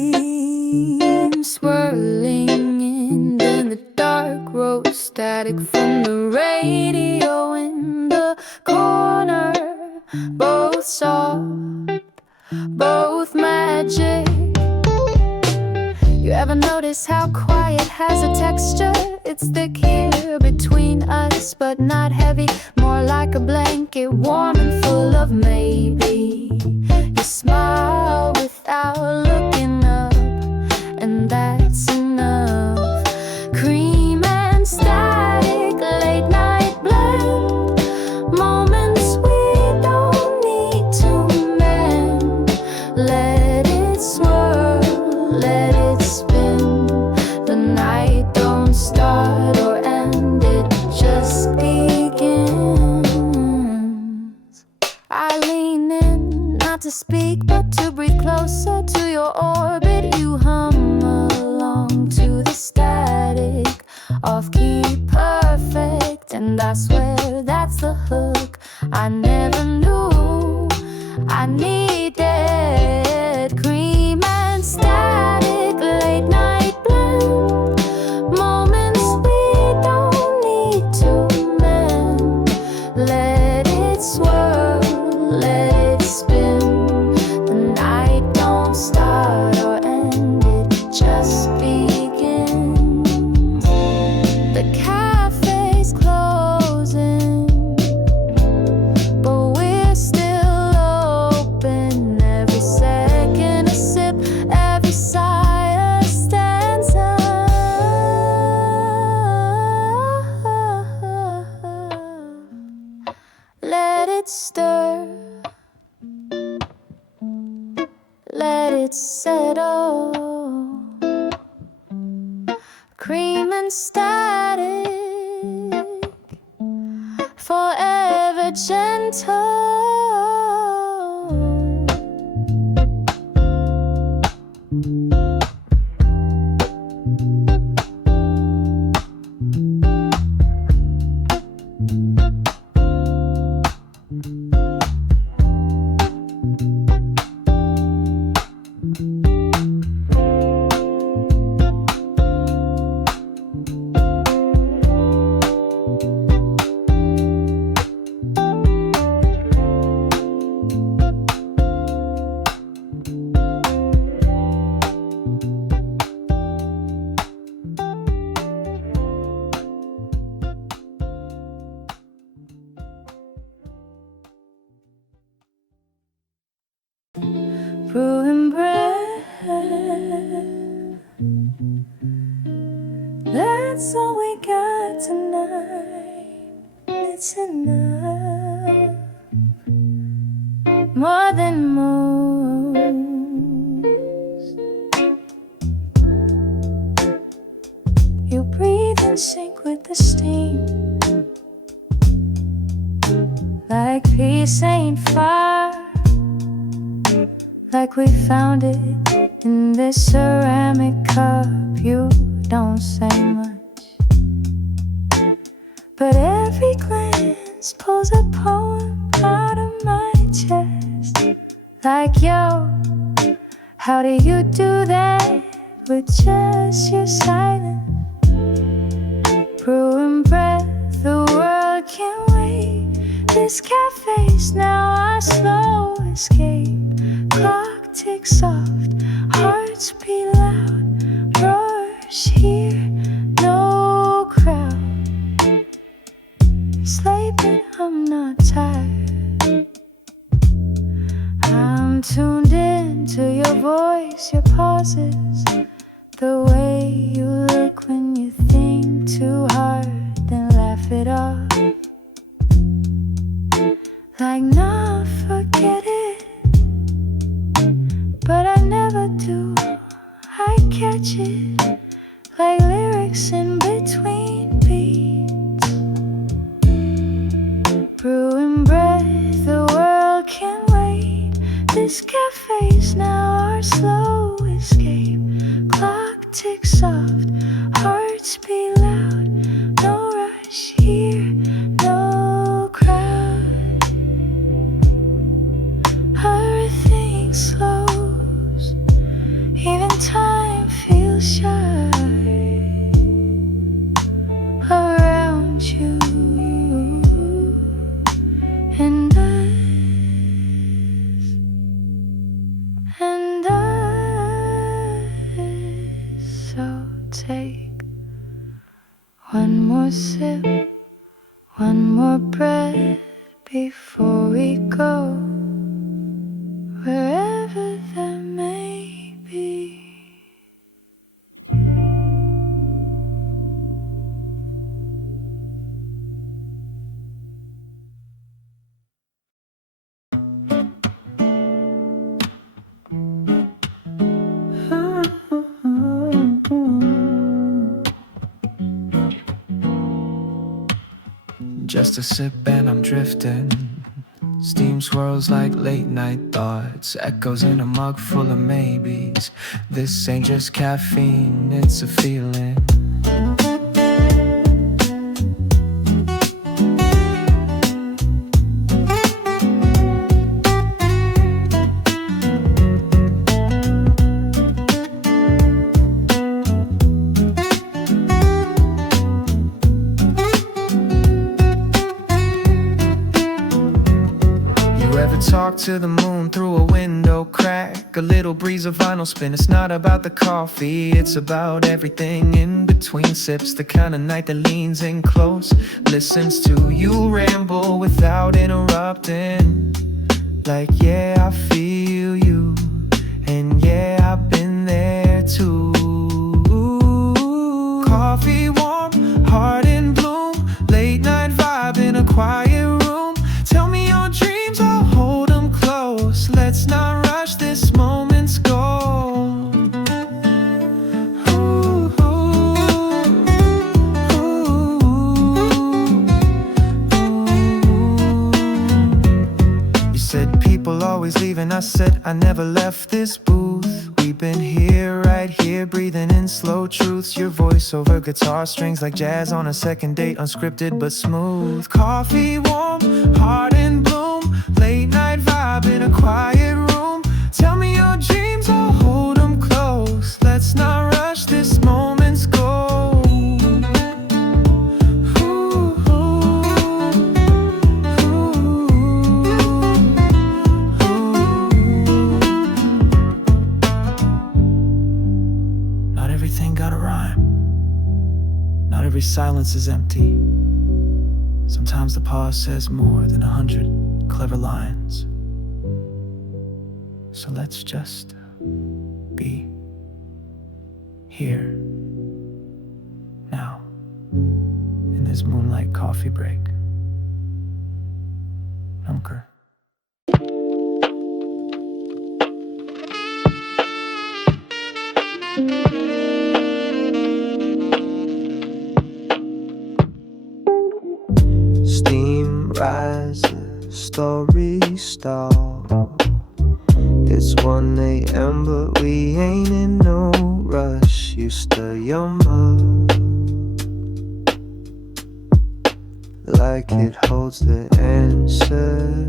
cream swirling in the dark, rose static from the radio in the corner. Both soft, both magic. You ever notice how quiet has a texture? It's thick here between us, but not heavy. More like a blanket, warm and full of maybe. You smile without looking up, and that's enough. Cream and static, late night blend. Moments we don't need to mend. Let it swirl, let it spin. The night don't start or end, it just begins. I lean in, not to speak, but to breathe closer to your orbit. You hum along to the static, off-key perfect, and I swear that's the hook I never knew I needed. Cream and static, late night blend. Moments we don't need to mend. Let it swirl, let it spin. The night don't start or end, it just begins. The cafe's closing, but we're still open. Every second a sip, every sigh a stanza. Let it stir, let it settle. Cream and static, forever gentle. Brewing bread, that's all we got tonight. It's enough, more than most. You breathe in sync with the steam, like peace ain't far. Like we found it in this ceramic cup. You don't say much, but every glance pulls a poem out of my chest. Like, yo, how do you do that with just your silence? Brewing breath, the world can't wait. This cafe's now our slow escape. Clock ticks soft, hearts beat loud. Roars here, no crowd. Sleeping, I'm not tired. I'm tuned in to your voice, your pauses, the way you look when you think too hard, then laugh it off. Like, nah, forget it. But I never do, I catch it like lyrics in between beats. Brewing breath, the world can't wait. This cafe's now our slow escape. Clock ticks soft, hearts beat loud. No rush here, no crowd. Everything slow more sip, one more breath before we go wherever that may be. Just a sip and I'm drifting. Steam swirls like late night thoughts, echoes in a mug full of maybes. This ain't just caffeine, it's a feeling. Talk to the moon through a window crack, a little breeze of vinyl spin. It's not about the coffee, it's about everything in between sips. The kind of night that leans in close, listens to you ramble without interrupting. Like, yeah, I feel you, and yeah, I've been there too. Coffee warm, heart in bloom, late night vibe in a quiet room. Tell me your dreams, I'll hold them close. Let's not rush, this moment's gold. Ooh, ooh, ooh. You said people always leave, and I said I never left this booth. We've been here, right here, breathing in slow truths. Your voice over guitar strings like jazz on a second date, unscripted but smooth. Coffee warm, heart in bloom, late night vibe in a quiet room. Tell me your dreams, I'll hold them close. Let's not rush, this moment's gold. Ooh, ooh, ooh. Not everything got a rhyme. Not every silence is empty. Sometimes the pause says more than 100 clever lines. So let's just be here now in this moonlight coffee break. Unker. Steam rises, story stall. It's 1 a.m. but we ain't in no rush. You stir your mug like it holds the answer.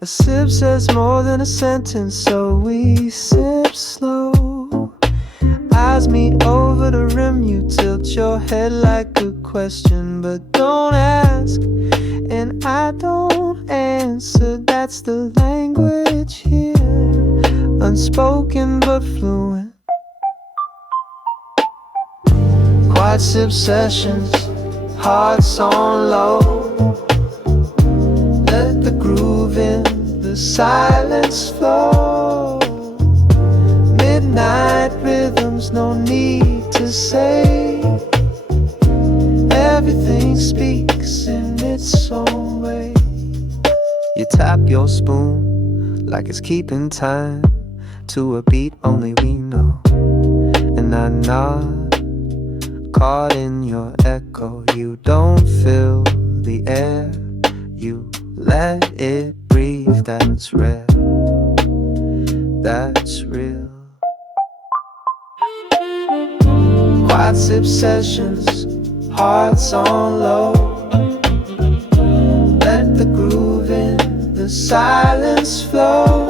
A sip says more than a sentence, so we sip slow. Eyes meet over the rim, you tilt your head like a question, but don't ask, and I don't answer. That's the language here, unspoken but fluent. Quiet sip sessions, hearts on low. Let the groove in, the silence flow. Midnight rhythms, no need to say. Everything speaks in its own way. You tap your spoon like it's keeping time to a beat only we know. And I nod, caught in your echo. You don't fill the air, you let it breathe. That's rare, that's real. Quiet sip sessions, hearts on low. Let the groove in, the silence flow.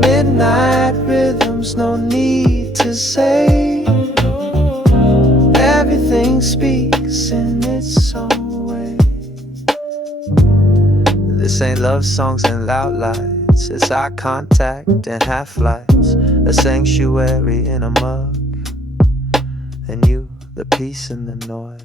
Midnight rhythms, no need to say. Everything speaks in its own way. This ain't love songs and loud lights. It's eye contact and half-lights. A sanctuary in a mug, and you, the peace and the noise.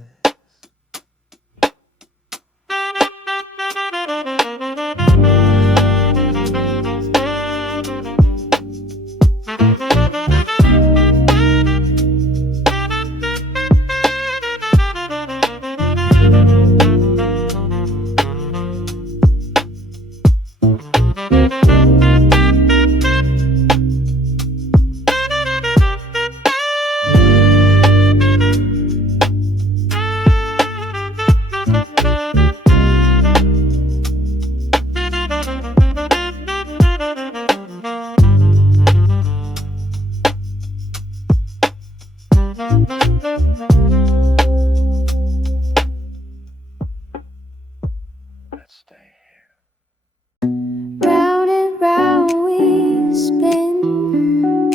Round and round we spin,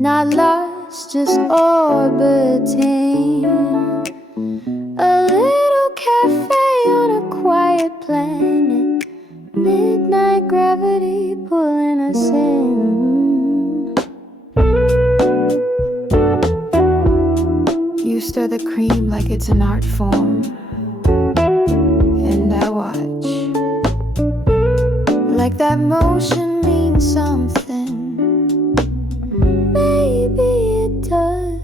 not lost, just orbiting. A little cafe on a quiet planet, midnight gravity pulling us in. You stir the cream like it's an art form, and I watch. Like that motion means something. Maybe it does.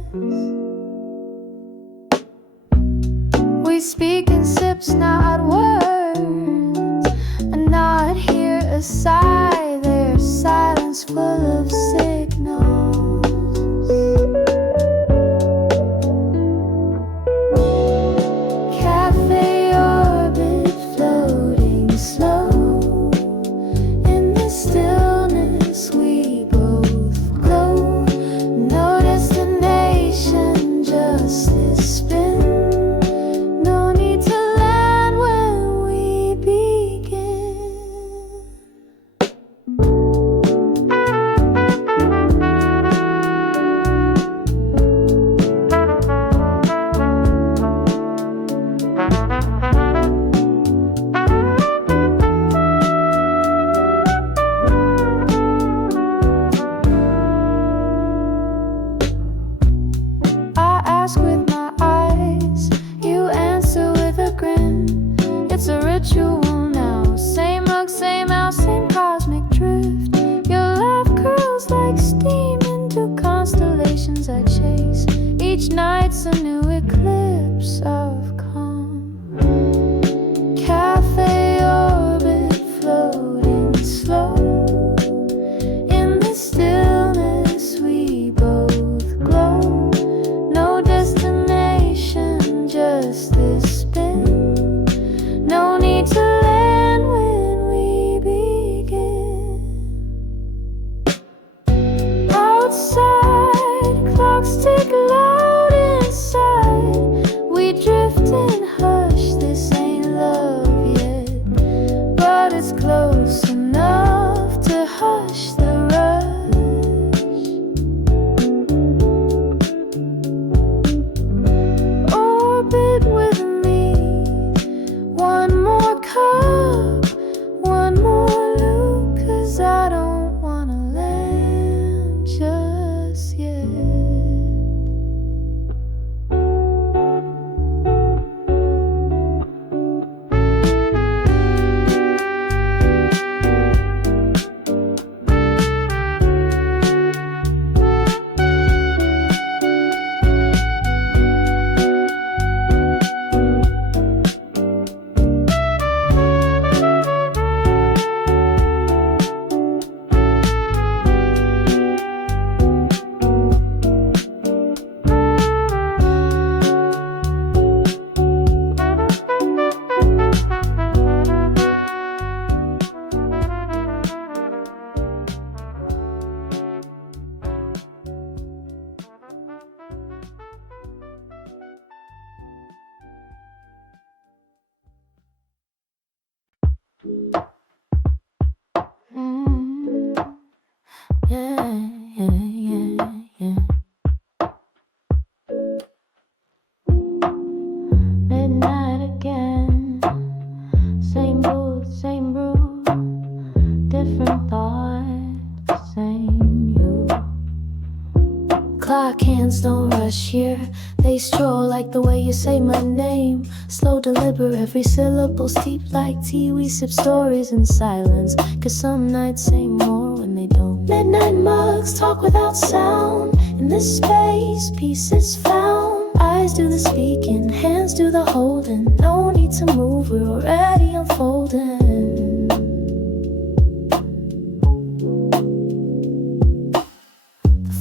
We speak in sips, not words. A nod here, a sigh there, silence full of signals. Cafe orbit floating slow. Stillness, we both glow. No destination, just this spin. No need to land when we begin. Ask with my eyes, you answer with a grin. It's a ritual now. Same mug, same house, same cosmic drift. Your laugh curls like steam into constellations I chase. Each night's a new eclipse of calm. Cafe orbit floating slow. In the stillness we both glow. No destination, just this spin. No need to land when we begin. Outside, clocks tick loud inside. We drift in hush, this ain't love yet. But it's close enough to hush the rush. Orbit with me. One more cup, one more loop, 'cause I don't wanna land just yet. Midnight again, same booth, same brew, different thoughts, same you. clock hands don't rush here. They stroll like the way you say my name. Slow, deliberate, every syllable steeped like tea. We sip stories in silence, cause some nights say more when they don't. Midnight mugs talk without sound. In this space, peace is found. Eyes do the speaking, hands do the holding. No need to move, we're already unfolding.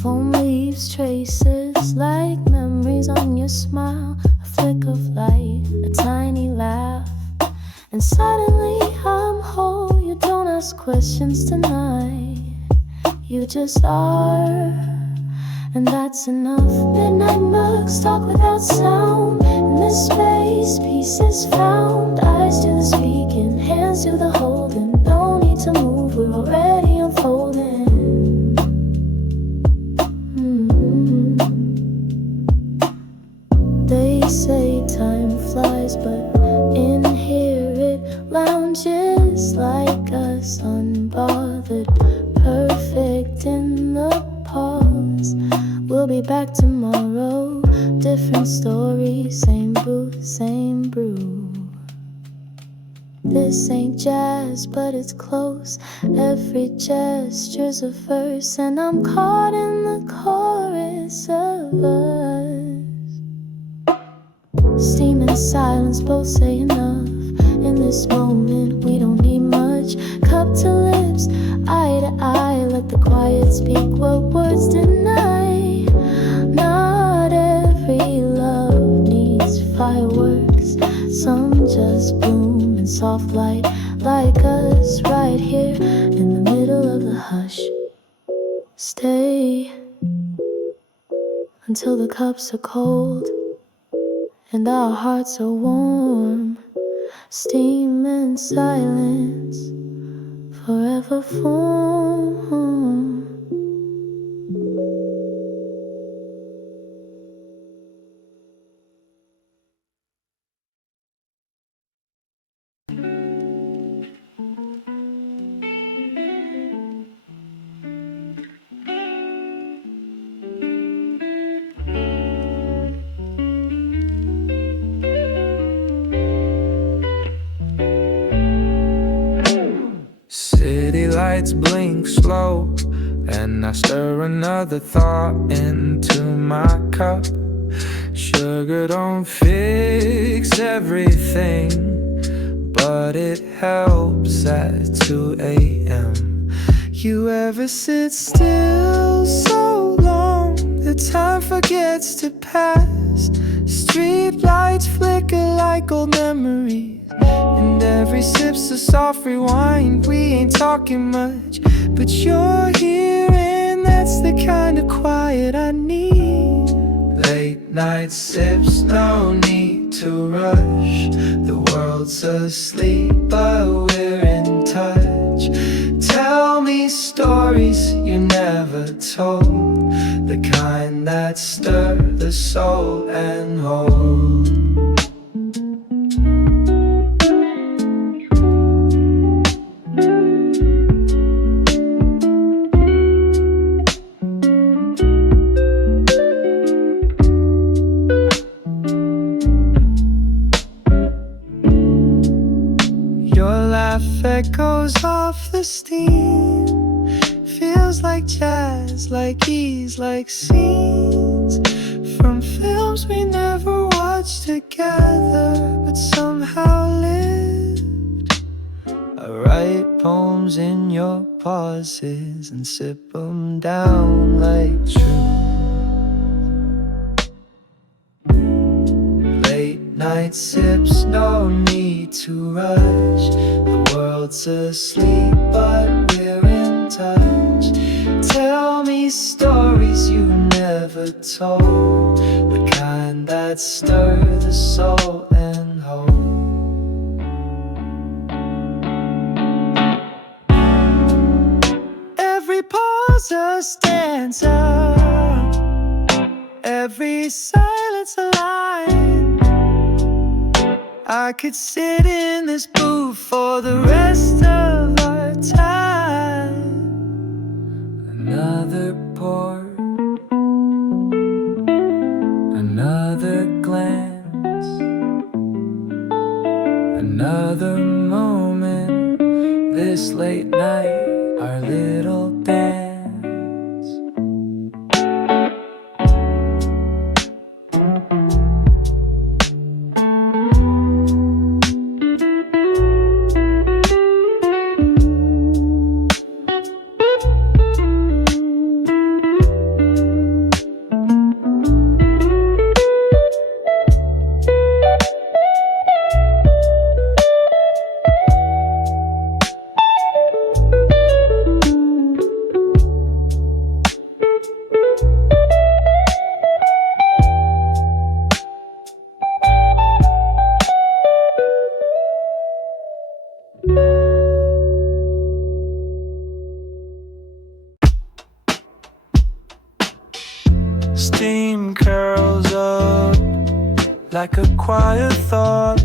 Foam leaves traces like memories on your smile. A flick of light, a tiny laugh, and suddenly I'm whole. You don't ask questions tonight, you just are, and that's enough. Midnight mugs talk without sound. In this space, peace is found. Eyes do the speaking, hands do the holding. No need to move, we're already unfolding. They say time flies, but in here it lounges like us, unbothered, perfect in the pause. We'll be back tomorrow, different story, same booth, same brew. This ain't jazz, but it's close. Every gesture's a verse, and I'm caught in the chorus of us. Steam and silence both say enough. In this moment we don't need much. Cup to lips, eye to eye. Let the quiet speak what words deny. Not every love needs fireworks. Some just bloom in soft light, like us right here in the middle of the hush. Stay until the cups are cold and our hearts are warm. Steam and silence forever form. City lights blink slow, and I stir another thought into my cup. Sugar don't fix everything, but it helps at 2 a.m. You ever sit still so long the time forgets to pass? Street lights flicker like old memories, and every sip's a soft rewind. We ain't talking much, but you're here, and that's the kind of quiet I need. Late night sips, no need to rush. The world's asleep, but we're in touch. Tell me stories you never told, the kind that stir the soul and hold. Echoes off the steam, feels like jazz, like ease, like scenes from films we never watched together, but somehow lived. I write poems in your pauses and sip them down like truth. Late night sips, no need to rush. The world's asleep, but we're in touch. Tell me stories you never told, the kind that stir the soul and hold. Every pause a stanza, every silence a line. I could sit in this booth for the rest of our time. Another pour, this late night, our little dance. Steam curls up like a quiet thought,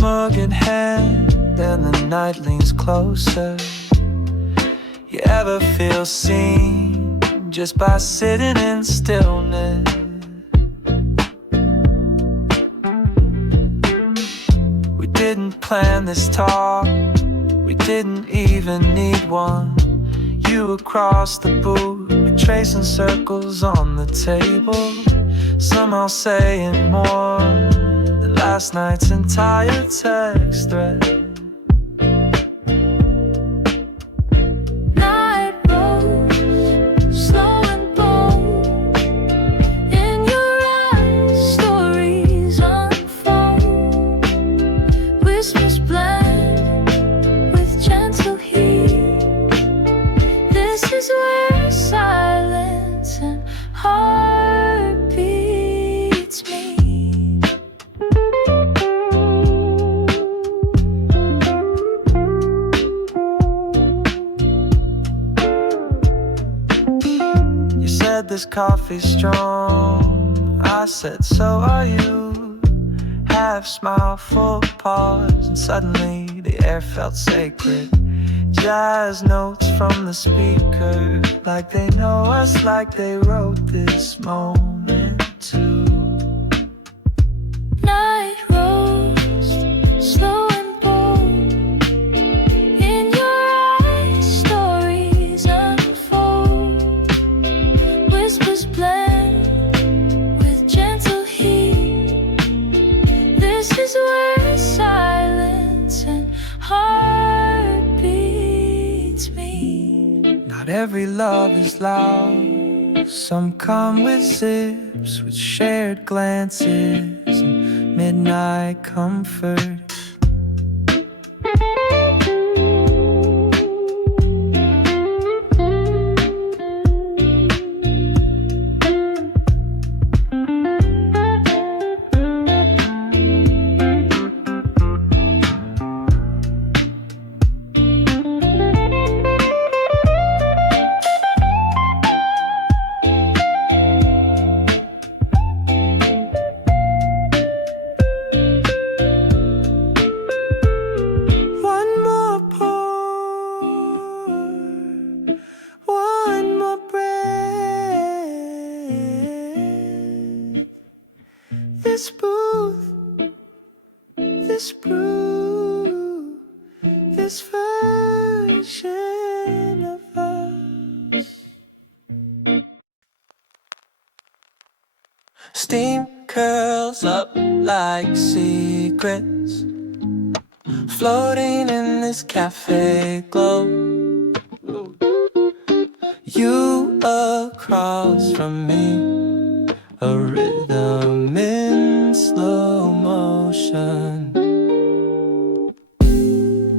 mug in hand, and the night leans closer. You ever feel seen just by sitting in stillness? We didn't plan this talk, we didn't even need one. You across the booth, tracing circles on the table, somehow saying more than last night's entire text thread. Night rose, slow and bold. In your eyes, stories unfold. Whispers blend with gentle heat. This is where silence and heart beats me. You said this coffee's strong, I said so are you. Half smile, full pause, and suddenly the air felt sacred. Jazz notes from the speaker, like they know us, like they wrote this moment too. Night rose, slow and bold. In your eyes, stories unfold. Whispers blend with gentle heat. This is where silence and heart beats me. Not every love is loud, some come with sips, with shared glances and midnight comfort. This brew, this version of us. Steam curls up like secrets, floating in this cafe glow. You across from me, a rhythm in slow motion.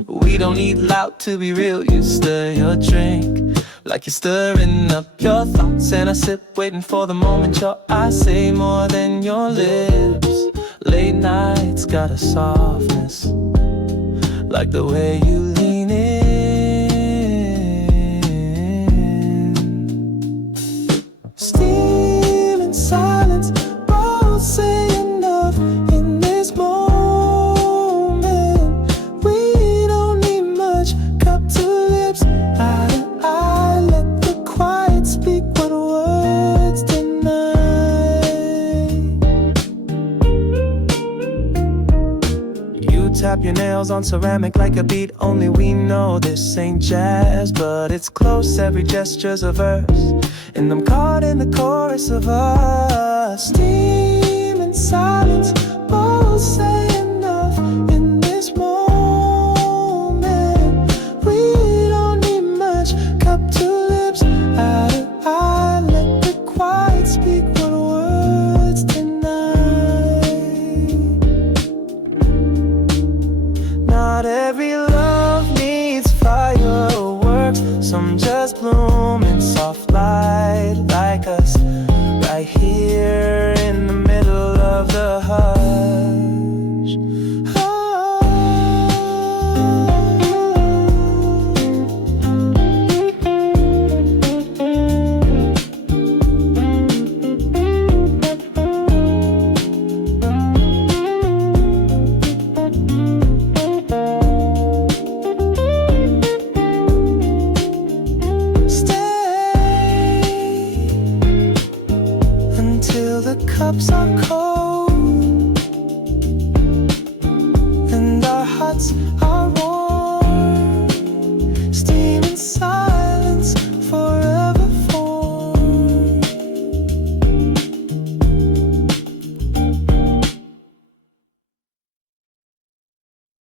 We don't need loud to be real. You stir your drink like you're stirring up your thoughts, and I sip waiting for the moment your eyes say more than your lips. Late nights got a softness, like the way you lean in. Steam and silence both say enough in this moment. We don't need much, cup to lips, eye to eye. Let the quiet speak what words deny. You tap your nails falls on ceramic like a beat. Only we know this ain't jazz, but it's close. Every gesture's a verse, and I'm caught in the chorus of us. Steam and silence both say enough in this moment. We don't need much. Cup to lips, eye to eye. Let the quiet speak what words tonight. Not every love needs fireworks. Some just bloom in soft light like us, right here in the middle of the hush. Until the cups are cold and our hearts are